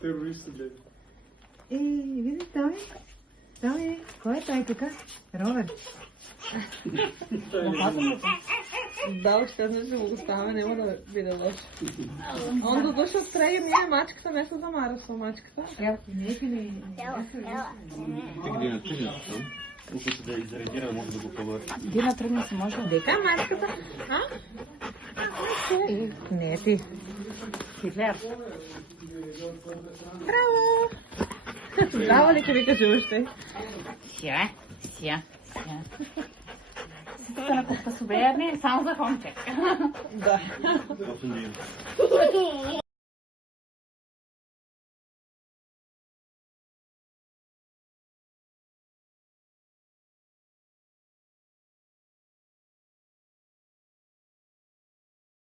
Терористите. Види тој. Тој, кој е тој тука? Ровен. Да, уште еднаш ќе го ставаме, нема да биде лошо. Он го дошол страј, ние мачката не се замара со мачката. Ја, неки ли? Ти ги на трудницата, уште да изреагира, може да го побави. Ги на трудница може? Дека мачката? А? Не ти. Хитлер. Браво! Браво ли ќе ви кажи уште? Сја. Сите на купта су верни, само за контек. Да. Осум дена.